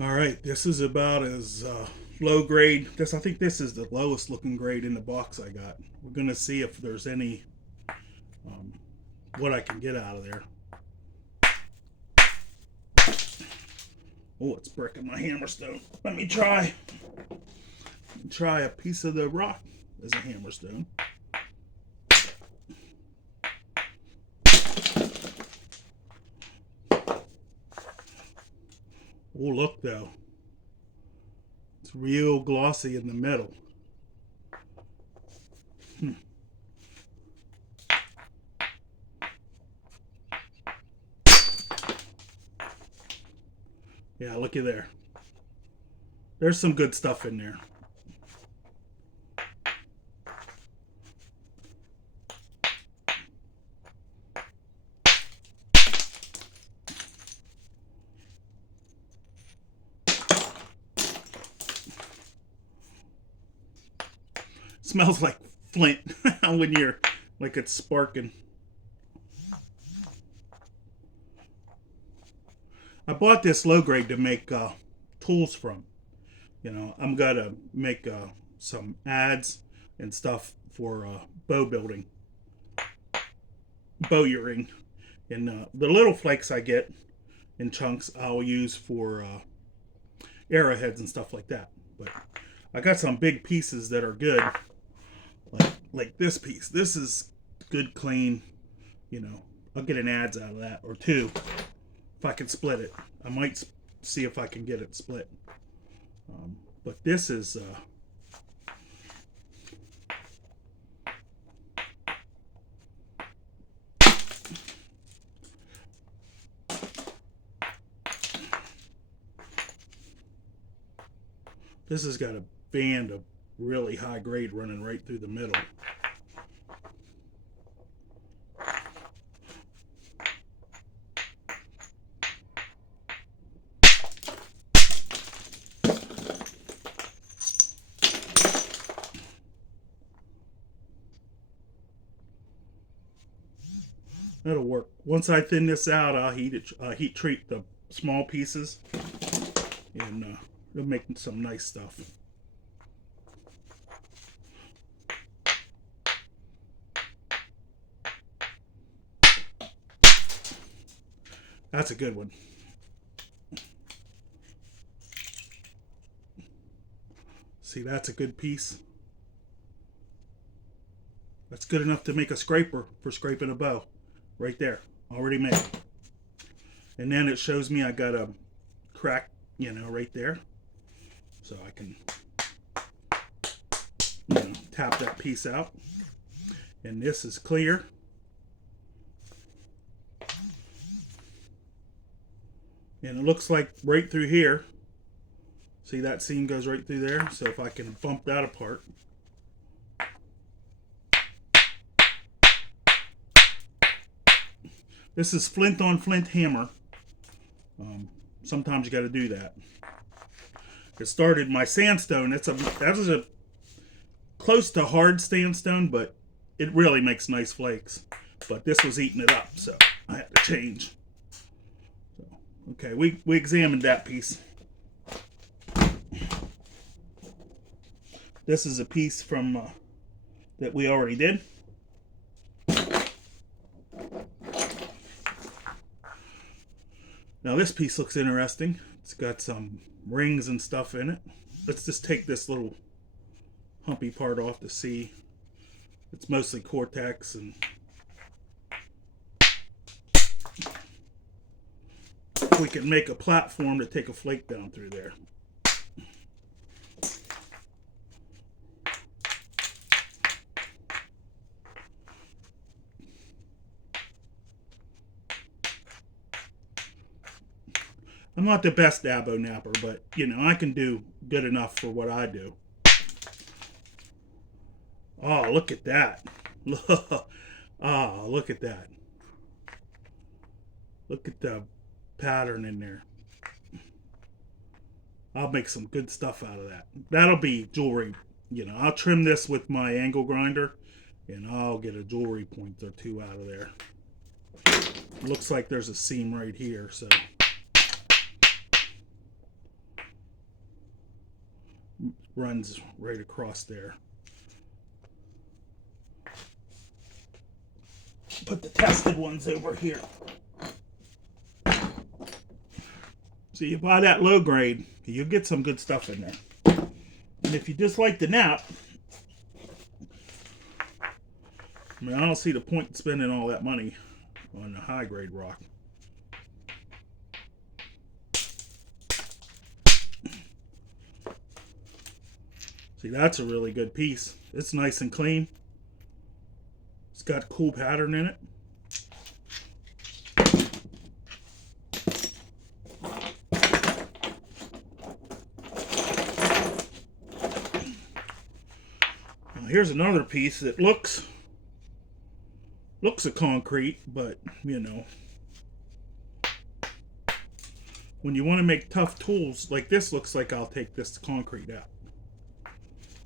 All right, this is about as low grade. I think this is the lowest looking grade in the box I got. We're gonna see if there's any um, what I can get out of there. Oh, it's breaking my hammerstone. Let me try. Try a piece of the rock as a hammerstone. Oh, look though, it's real glossy in the middle. Hmm. Yeah, looky there. There's some good stuff in there. Smells like Flint when you're like it's sparking. I bought this low grade to make tools from. I'm gonna make some ads and stuff for bow building, bow earring, and the little flakes I get in chunks I'll use for arrowheads and stuff like that. But I got some big pieces that are good, like this piece. This is good, clean. You know, I'll get an ads out of that or two if I can split it. I might see if I can get it split. But this is this has got a band of really high grade running right through the middle. That'll work. Once I thin this out, I'll heat treat the small pieces, and it'll make some nice stuff. That's a good one. See, that's a good piece. That's good enough to make a scraper for scraping a bow. Right there, already made. And then it shows me I got a crack, right there. So I can, tap that piece out. And this is clear. And it looks like right through here. See, that seam goes right through there. So if I can bump that apart. This is flint on flint hammer. Sometimes you got to do that. It started my sandstone. That was a close to hard sandstone, but it really makes nice flakes. But this was eating it up, so I had to change. So, okay, we examined that piece. This is a piece from that we already did. Now this piece looks interesting. It's got some rings and stuff in it. Let's just take this little humpy part off to see. It's mostly Cortex, and we can make a platform to take a flake down through there. I'm not the best dabo napper, but I can do good enough for what I do. Oh, look at that. Oh, look at that. Look at the pattern in there. I'll make some good stuff out of that. That'll be jewelry. I'll trim this with my angle grinder, and I'll get a jewelry point or two out of there. Looks like there's a seam right here, so runs right across there. Put the tested ones over here. So you buy that low grade, you'll get some good stuff in there. And if you just like the nap, I mean, I don't see the point in spending all that money on the high grade rock. See, that's a really good piece. It's nice and clean. It's got a cool pattern in it. Now here's another piece that looks a concrete, but you know, when you want to make tough tools like this, looks like I'll take this concrete out.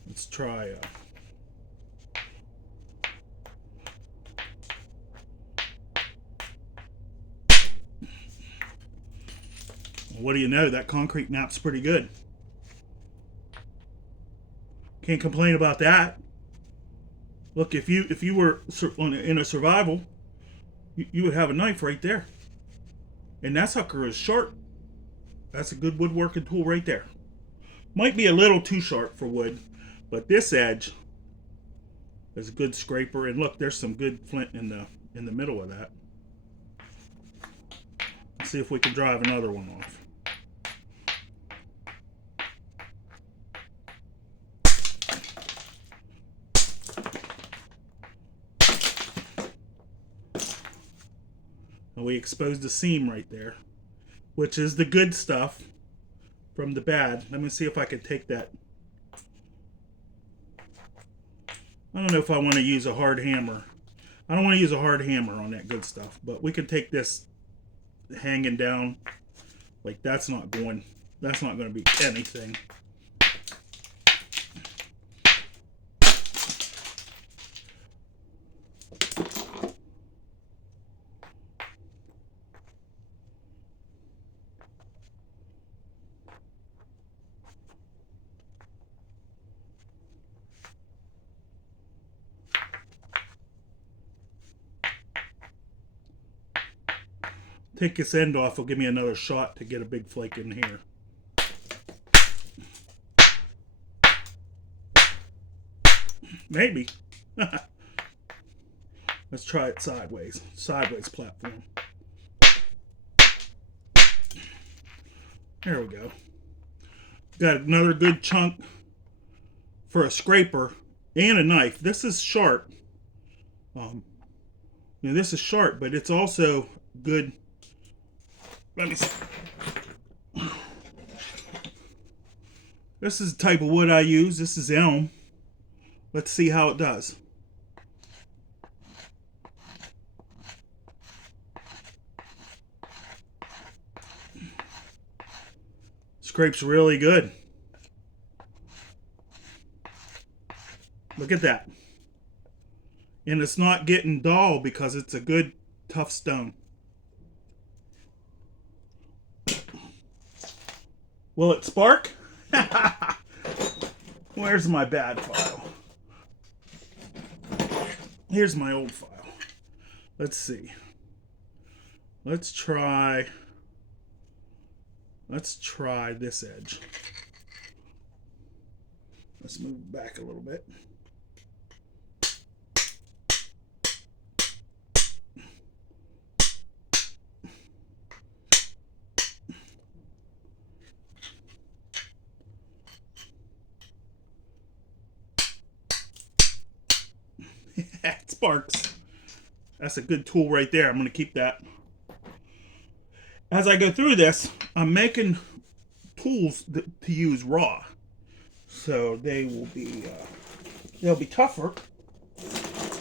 Let's try what do you know, that concrete nap's pretty good. Can't complain about that. Look, if you were in a survival, you would have a knife right there. And that sucker is sharp. That's a good woodworking tool right there. Might be a little too sharp for wood, but this edge is a good scraper. And look, there's some good flint in the middle of that. Let's see if we can drive another one off. And we exposed the seam right there, which is the good stuff from the bad. Let me see if I can take that. I don't know if I want to use a hard hammer. I don't want to use a hard hammer on that good stuff, but we can take this hanging down. Like that's not going to be anything. Take this end off, will give me another shot to get a big flake in here. Maybe. Let's try it sideways. Sideways platform. There we go. Got another good chunk for a scraper and a knife. This is sharp. This is sharp, but it's also good. Let me see. This is the type of wood I use. This is elm. Let's see how it does. Scrapes really good. Look at that. And it's not getting dull because it's a good tough stone. Will it spark? Where's my bad file? Here's my old file. Let's see. Let's try this edge. Let's move back a little bit. It sparks. That's a good tool right there. I'm going to keep that. As I go through this, I'm making tools to use raw, so they will be they'll be tougher.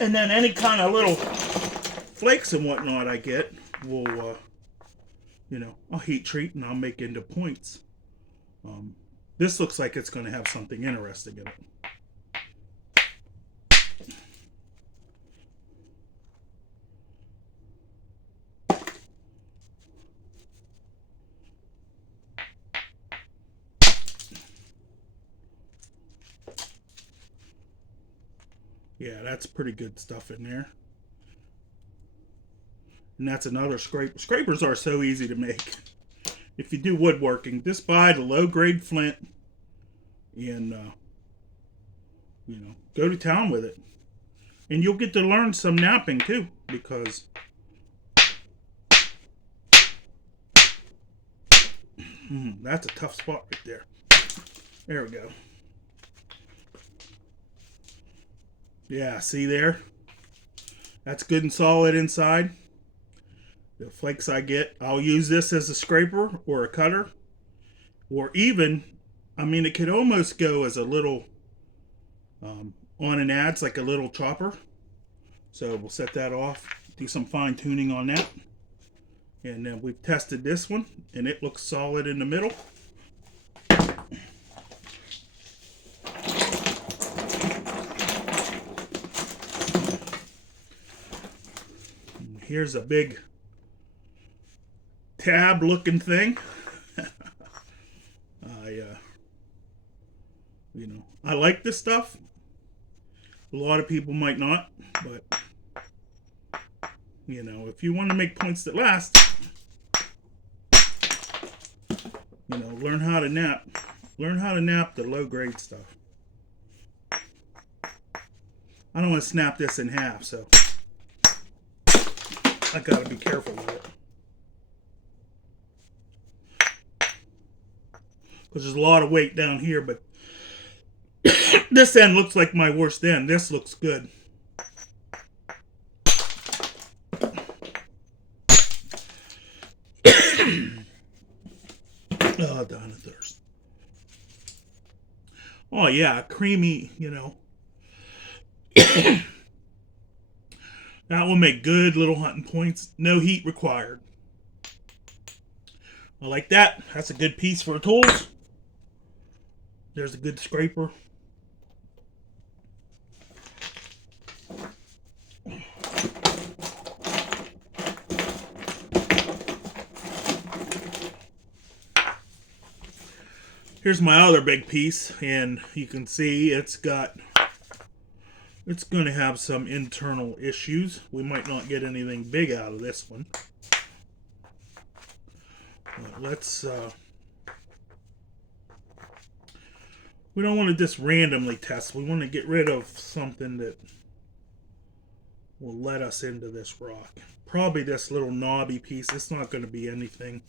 And then any kind of little flakes and whatnot I get will, I'll heat treat and I'll make into points. This looks like it's going to have something interesting in it. Yeah, that's pretty good stuff in there. And that's another scraper. Scrapers are so easy to make. If you do woodworking, just buy the low grade flint and go to town with it. And you'll get to learn some knapping too, because that's a tough spot right there. There we go. Yeah, see there? That's good and solid inside. The flakes I get, I'll use this as a scraper or a cutter. Or even, I mean, it could almost go as a little, on an adze, like a little chopper. So we'll set that off, do some fine tuning on that. And then we've tested this one, and it looks solid in the middle. And here's a big tab looking thing. I like this stuff. A lot of people might not, but if you want to make points that last, learn how to nap. Learn how to nap the low grade stuff. I don't want to snap this in half, so I gotta be careful with it. Because there's a lot of weight down here, but this end looks like my worst end. This looks good. Oh, down a thirst. Oh, yeah, creamy, That will make good little hunting points. No heat required. I like that. That's a good piece for tools. There's a good scraper. Here's my other big piece, and you can see it's going to have some internal issues. We might not get anything big out of this one. But let's we don't want to just randomly test. We want to get rid of something that will let us into this rock. Probably this little knobby piece. It's not going to be anything.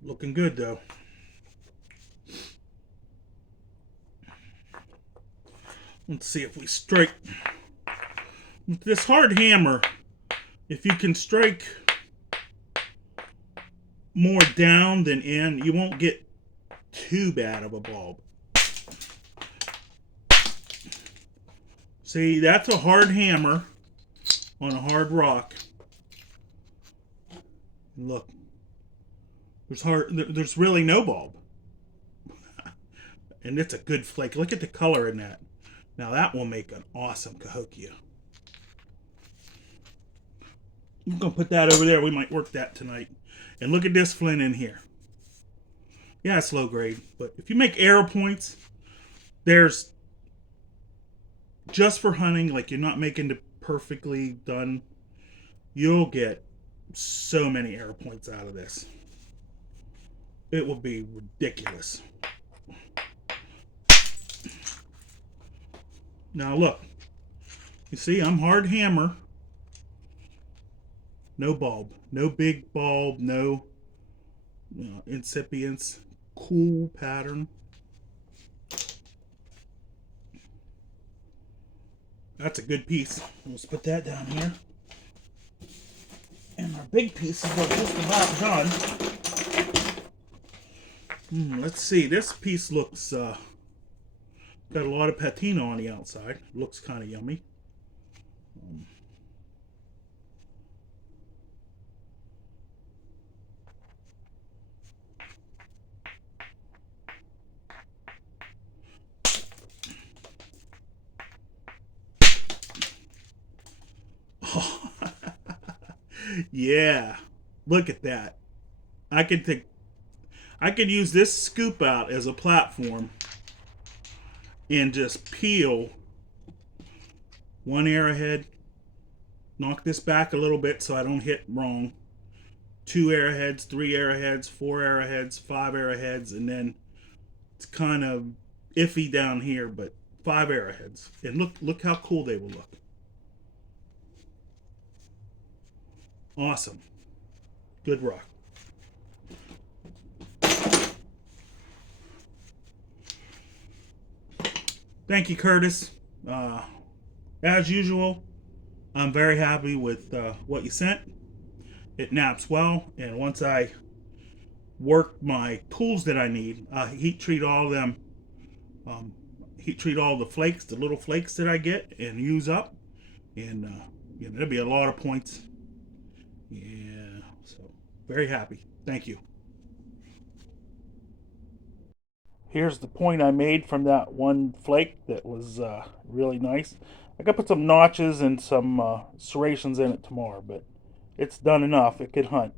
Looking good though. Let's see if we strike with this hard hammer. If you can strike more down than in, you won't get too bad of a bulb. See, that's a hard hammer on a hard rock. Look, there's really no bulb. And it's a good flake. Look at the color in that. Now that will make an awesome cahokia. I'm going to put that over there. We might work that tonight. And look at this flint in here. Yeah, it's low grade. But if you make arrow points, there's just for hunting, like you're not making it perfectly done, you'll get so many arrow points out of this. It will be ridiculous. Now look. You see, I'm hard hammer. No bulb. No big bulb. No incipients. Cool pattern. That's a good piece. Let's put that down here. And our big pieces are just about done. Let's see. This piece looks got a lot of patina on the outside. Looks kind of yummy. Yeah, look at that. I could take. I could use this scoop out as a platform and just peel one arrowhead, knock this back a little bit so I don't hit wrong. 2 arrowheads, 3 arrowheads, 4 arrowheads, 5 arrowheads, and then it's kind of iffy down here, but 5 arrowheads. And look how cool they will look. Awesome. Good rock. Thank you, Curtis. As usual, I'm very happy with what you sent. It naps well, and once I work my tools that I need, heat treat all of them, um, heat treat all the flakes, the little flakes that I get and use up, and there'll be a lot of points. Yeah, so very happy. Thank you. Here's the point I made from that one flake that was really nice. I gotta put some notches and some serrations in it tomorrow, but it's done enough. It could hunt.